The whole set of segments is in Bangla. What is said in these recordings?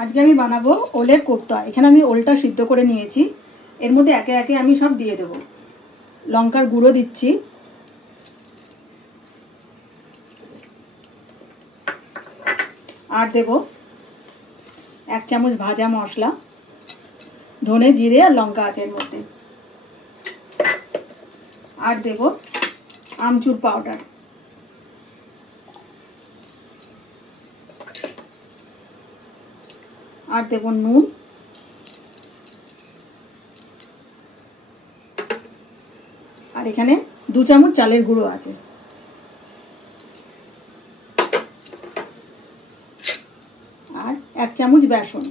আজকে আমি বানাবো ওলের কোপ্তা। এখানে আমি ওলটা সিদ্ধ করে নিয়েছি। এর মধ্যে একে একে আমি সব দিয়ে দেবো। লঙ্কার গুঁড়ো দিচ্ছি, আর দেব 1 চামচ ভাজা মশলা, ধনে জিরে আর লঙ্কা আছে এর মধ্যে, আর দেব আমচুর পাউডার, আর দেব নুন, আর এখানে 2 চামচ চালের গুঁড়ো আছে, আর 1 চামচ বেসন।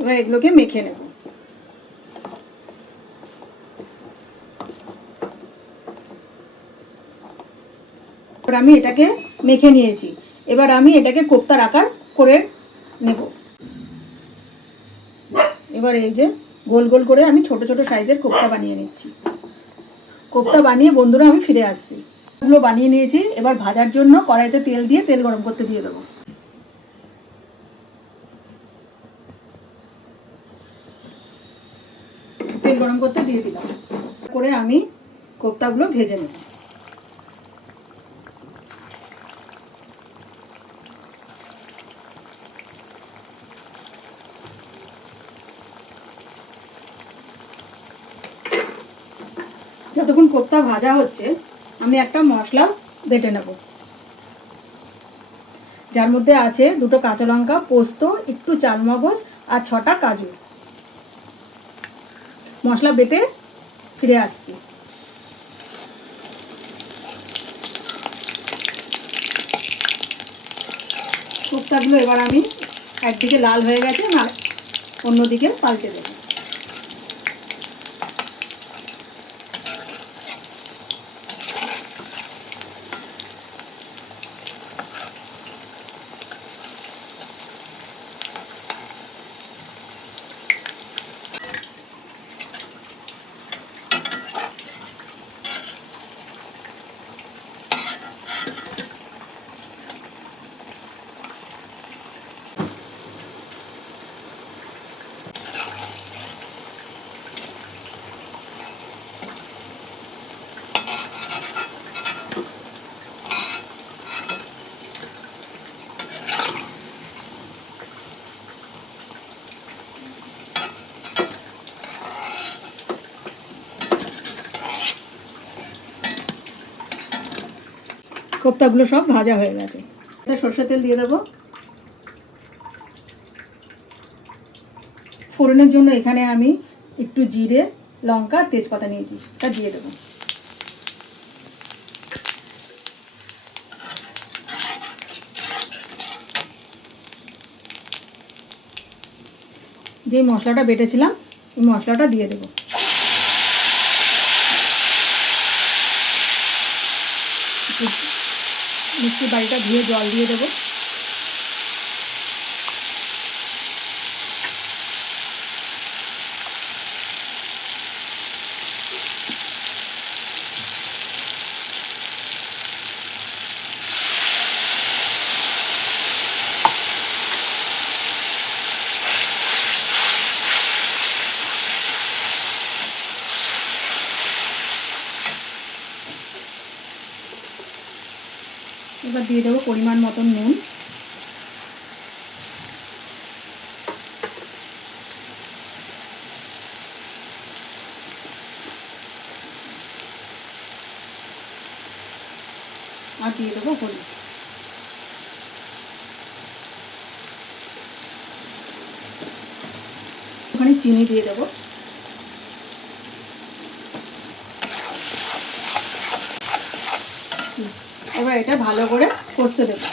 এবার এগুলোকে মেখে নেব। এবার আমি এটাকে মেখে নিয়েছি। এবার আমি এটাকে কোপ্তার আকার করে নেব। এবার এই যে গোল গোল করে আমি ছোট ছোট সাইজের কোপ্তা বানিয়ে নিচ্ছি। কোপ্তা বানিয়ে বন্ধুরা আমি ফিরে আসছি। এগুলো বানিয়ে নিয়েছি। এবার ভাজার জন্য কড়াইতে তেল দিয়ে তেল গরম করতে দিয়ে দেবো। তেল গরম করতে দিয়ে দিলাম। করে আমি কোপ্তাগুলো ভেজে নেব। যতক্ষণ কোপ্তা ভাজা হচ্ছে আমি একটা মশলা বেটে নেব, যার মধ্যে আছে 2টো কাঁচা লঙ্কা, পোস্ত, একটু চালমগজ আর 6টা কাজু। মশলা বেটে ফিরে আসছি। কোপ্তাগুলো এবার আমি একদিকে লাল হয়ে গেছে, আর অন্যদিকে পাল্টে দেবো। কোপ্তাগুলো সব ভাজা হয়ে গেছে। সরষের তেল দিয়ে দেবো। ফোড়নের জন্য এখানে আমি একটু জিরে, লঙ্কা আর তেজপাতা নিয়েছি, তা দিয়ে দেবো। যে মশলাটা বেটেছিলাম এই মশলাটা দিয়ে দেবো। মিক্সির বাড়িটা ধুয়ে জল দিয়ে দেবো। এবার দিয়ে দেবো পরিমাণ মতন নুন, আর দিয়ে দেবো হলুদ। ওখানে চিনি দিয়ে দেবো। এবার এটা ভালো করে কষতে দেবো,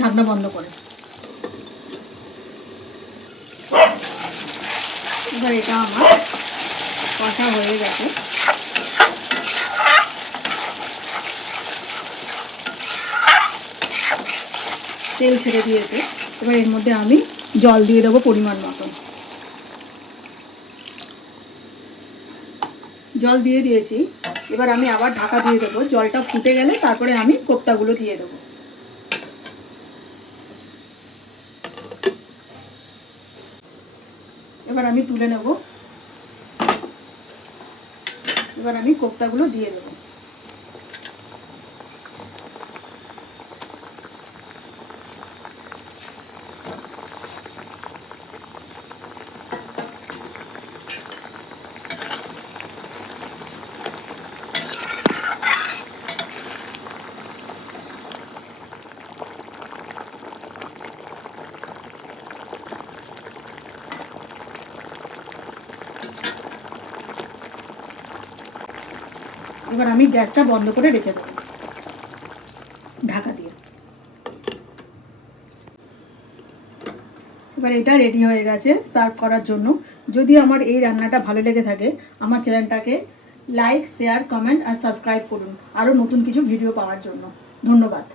ঢাকনা বন্ধ করে। এবার এটা আমার কষা হয়ে গেছে। তেল ছেড়ে দিয়েছে। এবার এর মধ্যে আমি জল দিয়ে দেবো পরিমাণ মতন। জল দিয়ে দিয়েছি। এবার আমি আবার ঢাকা দিয়ে দেবো, জলটা ফুটে গেলে তারপরে আমি কোপ্তাগুলো দিয়ে দেবো। এবার আমি তুলে নেব, এবার আমি কোপ্তাগুলো দিয়ে দেবো। এবার আমি গ্যাসটা বন্ধ করে রেখে দেবো ঢাকা দিয়ে। এবার এটা রেডি হয়ে গেছে সার্ভ করার জন্য। যদি আমার এই রান্নাটা ভালো লেগে থাকে আমার চ্যানেলটাকে লাইক, শেয়ার, কমেন্ট আর সাবস্ক্রাইব করুন আরও নতুন কিছু ভিডিও পাওয়ার জন্য। ধন্যবাদ।